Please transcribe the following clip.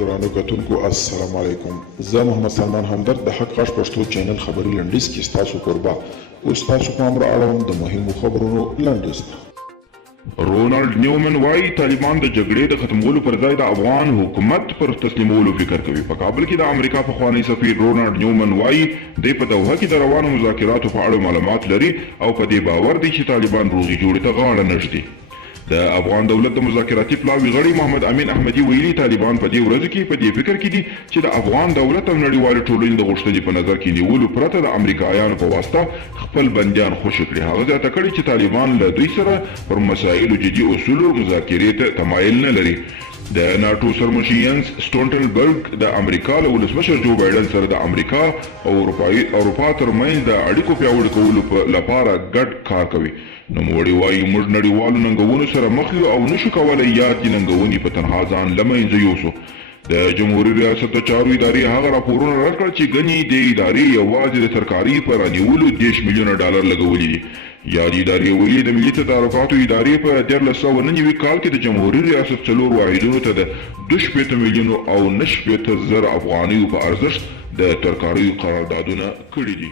ګرانو کتونکو السلام علیکم. زه محمد سلمان همدرد د حق غږ پښتو چینل خبري لنډیز کې ستاسو کوربه اوس تاسو پام را اړوم د مهمو خبرونو لنډیز ته. رونالډ نیومن وایي طالبان د جګړې د ختمولو پر ځای د افغان حکومت پر تسلیمولو فکر کوي. په کابل کې د امریکا پخوانی سفیر رونالډ نیومن وایي دی په دوحه کې د روانو مذاکراتو په اړه معلومات لري او په دې باور دی چې طالبان روغې جوړې ته غاړه نه ږدي. د افغان دولت د مذاکراتي پلاوي غړي محمد امین احمدي ویلي طالبان په دې ورځو کې په دې فکر کې دي چې د افغان دولت او نړیوالې ټولنې د غوښتنې په نظر کې نیولو پرته د امریکایانو په واسطه خپل بندیان خوشي کړي. هغه زیاته کړې چې طالبان له دوی سره پر مسایلو جدي اصولو مذاکرې ته تمایل نه لري. د ناټو سرمشر ینس سټولټنبرګ د امریکا له ولسمشر جو بایډن سره د امریکا او اروپا ترمنځ د اړیکو پیاوړي کولو لپاره ګډ کار کوي. نوموړي وایي موږ نړیوالو ننګونو سره مخ یو او نشو کولی یاد دي ننګونې په تنها ځان له منځه یوسو. د جمهوري ریاست د چارو ادارې هغه راپورونه رد کړل چې ګنې دې ادارې یوازې د ترکاري په رانیولو 10 میلیونه ډالر لګولي دي. یادې ادارې ویلي د ملي تدارکاتو ادارې په 1399 کال کې د جمهوري ریاست 4 واحدونو ته د 2 میلیونو او 9 زره افغانیو په ارزښت د ترکاریو قراردادونه کړي دي.